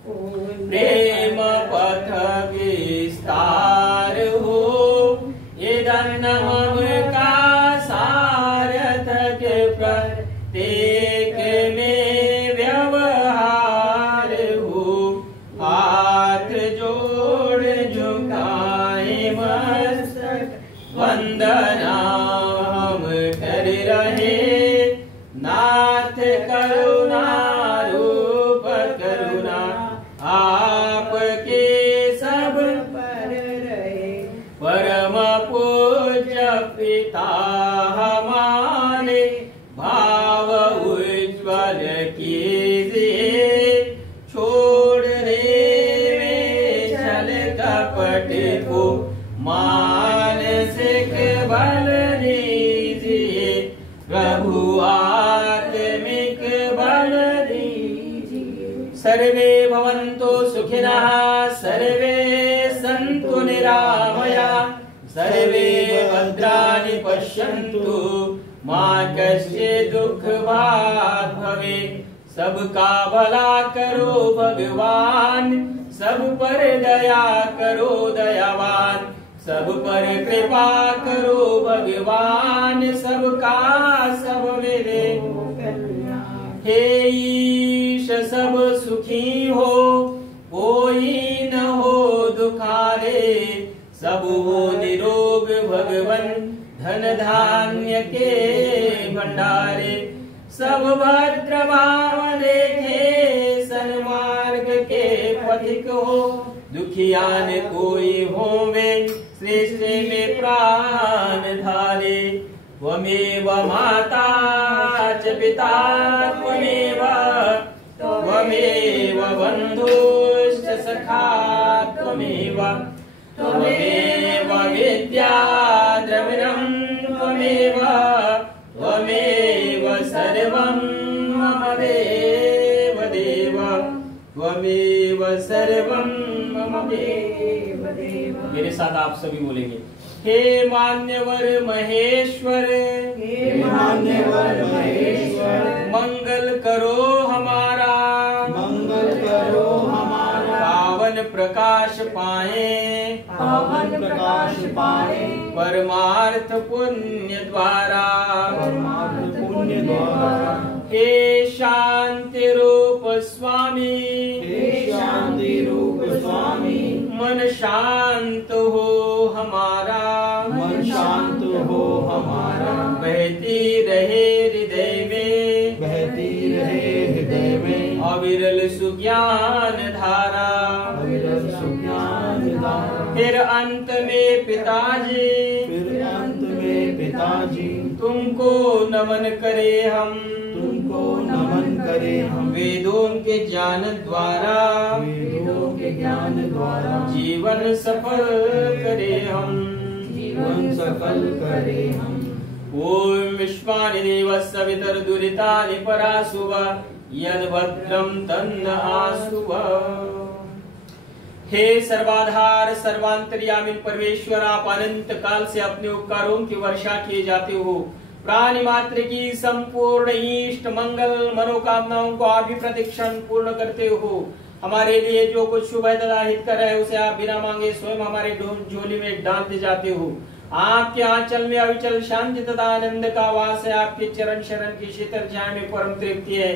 प्रेम पथ विस्तार हो, ये धन हम का सारथक प्रत्येक में व्यवहार हो, हाथ जोड़ झुकाए मस्तक वंदना हम कर रहे, नाथ करुणा रूप करुणा आपके सब पर रहे, परम पूज्य पिता हमारे भाव उज्ज्वल कीजिए, छोड़ रे छल कपट को मानसिक बल दीजिए, प्रभु आत्मिक बल दीजिए। सर्वे भवन्तु सुखिनः, सर्वे सन्तु निरामया, सर्वे भद्राणि पश्यन्तु, मा कश्चित् दुःख भाग् भवेत्। सबका भला करो भगवान, सब पर दया करो दयावान, सब पर कृपा करो भगवान, सबका सब मेरे। हे ईश सब सुखी हो, कोई न हो दुखारे, सब हो निरोग भगवन, धन धान्य के भंडारे, सब भद्र भाव देखे, सन्मार्ग के पथिक हो, दुखियान कोई होवे, श्रेष्ठ में प्राण धारे। त्वमेव माता च पिता त्वमेव बन्धुश्च सखा त्वमेव विद्या द्रविणं त्वमेव सर्वं मम देव देव, त्वमेव सर्वं मम देव देव। मेरे साथ आप सभी बोलेंगे, हे मान्यवर महेश्वर, हे मान्यवर महेश्वर, मंगल करो हमारा, मंगल करो हमारा, पावन प्रकाश पाए, पावन प्रकाश पाए, परमार्थ पुण्य द्वारा, परमार्थ पुण्य द्वारा। हे शांति रूप स्वामी, हे शांति रूप स्वामी, मन शांत हो हमारा, मन शांत हो हमारा, बहती रहे हृदय में, बहती रहे हृदय में, अविरल सुज्ञान धारा, अविरल सुज्ञान धारा। फिर अंत में पिताजी, फिर अंत में पिताजी, तुमको नमन करे हम, तुमको नमन करे हम, वेदों के ज्ञान द्वारा, वेदों के ज्ञान द्वारा, जीवन सफल करे हम, जीवन सफल करे हम। ओम विश्वानि देवस्य सवितर्दुरितानि पराशुव, यद्भद्रं तन्न आशुव। हे सर्वाधार सर्वांतर्यामी परमेश्वर, आप अनंत काल से अपने उपकारों की वर्षा किए जाते हो, प्राणी मात्र की संपूर्ण इष्ट मंगल मनोकामनाओं को आप ही प्रतिक्षण पूर्ण करते हो। हमारे लिए जो कुछ शुभ है तथा हितकर है, उसे आप बिना मांगे स्वयं हमारे झोली में डालते जाते हो। आपके आंचल में अविचल शांति तथा आनंद का वास है, आपके चरण शरण की शीतल छाया में परम तृप्ति है,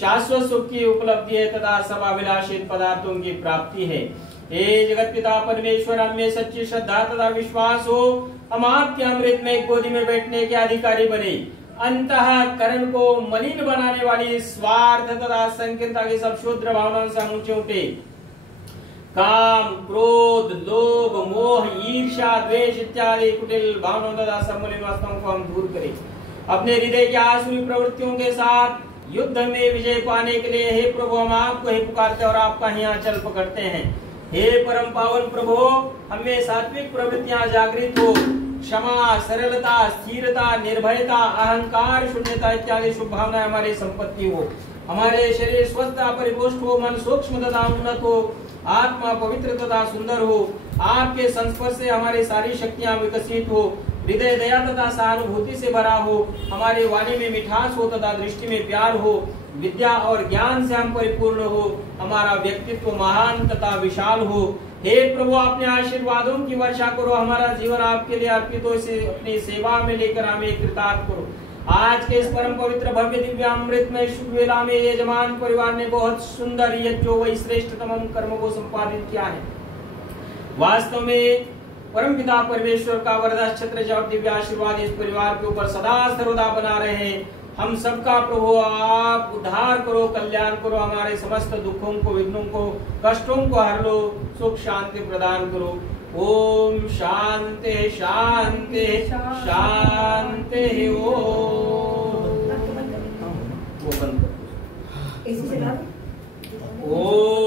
शाश्वत सुख की उपलब्धि है तथा सब अभिलाषित पदार्थों की प्राप्ति है। हे जगत पिता परमेश्वर, हमें सच्ची श्रद्धा तथा विश्वास हो, हम आपके अमृत में गोदी में बैठने के अधिकारी बने। अंतःकरण को मलिन बनाने वाली स्वार्थ तथा संकीर्णता की सब शुद्र भावनाओं से हम ऊंचे उठे। काम, क्रोध, लोभ, मोह, ईर्ष्या, द्वेष इत्यादि कुटिल भावनाओं तथा सम्मिलित वासनाओं को हम दूर करें। अपने हृदय की आसुरी प्रवृत्तियों के साथ युद्ध में विजय पाने के लिए हे प्रभु हम आपको ही पुकारते और आपका ही आंचल पकड़ते हैं। हे परम पावन प्रभु, हमें सात्विक प्रवृत्तियां जागृत हो, क्षमा, सरलता, स्थिरता, निर्भयता, अहंकार, शून्यता इत्यादि शुभ भावनाएं हमारी संपत्ति हो। हमारे शरीर स्वस्थ परिपुष्ट हो, मन सूक्ष्म तथा उन्नत हो, आत्मा पवित्र तथा सुंदर हो, आपके संस्पर्श से हमारी सारी शक्तियां विकसित हो, हृदय दया तथा सहानुभूति से भरा हो, हमारी वाणी में मिठास हो तथा दृष्टि में प्यार हो, विद्या और ज्ञान से हम परिपूर्ण हो, हमारा व्यक्तित्व महान तथा विशाल हो। हे प्रभु, अपने आशीर्वादों की वर्षा करो, हमारा जीवन आपके लिए अर्पित हो, इसे अपनी सेवा में लेकर हमें कृतार्थ करो। आज के इस परम पवित्र भव्य दिव्य अमृत में शुभ वेला में यजमान परिवार ने बहुत सुंदर यज्ञ वही श्रेष्ठतम कर्म को संपादित किया है। वास्तव में परम पिता परमेश्वर का वरदान छत्र और दिव्य आशीर्वाद इस परिवार के ऊपर सदा सर्वदा बना रहे। हम सबका प्रभु आप उद्धार करो, कल्याण करो, हमारे समस्त दुखों को, विघ्नों को, कष्टों को हर लो, सुख शांति प्रदान करो। ओम शांति शांति शांति। ओम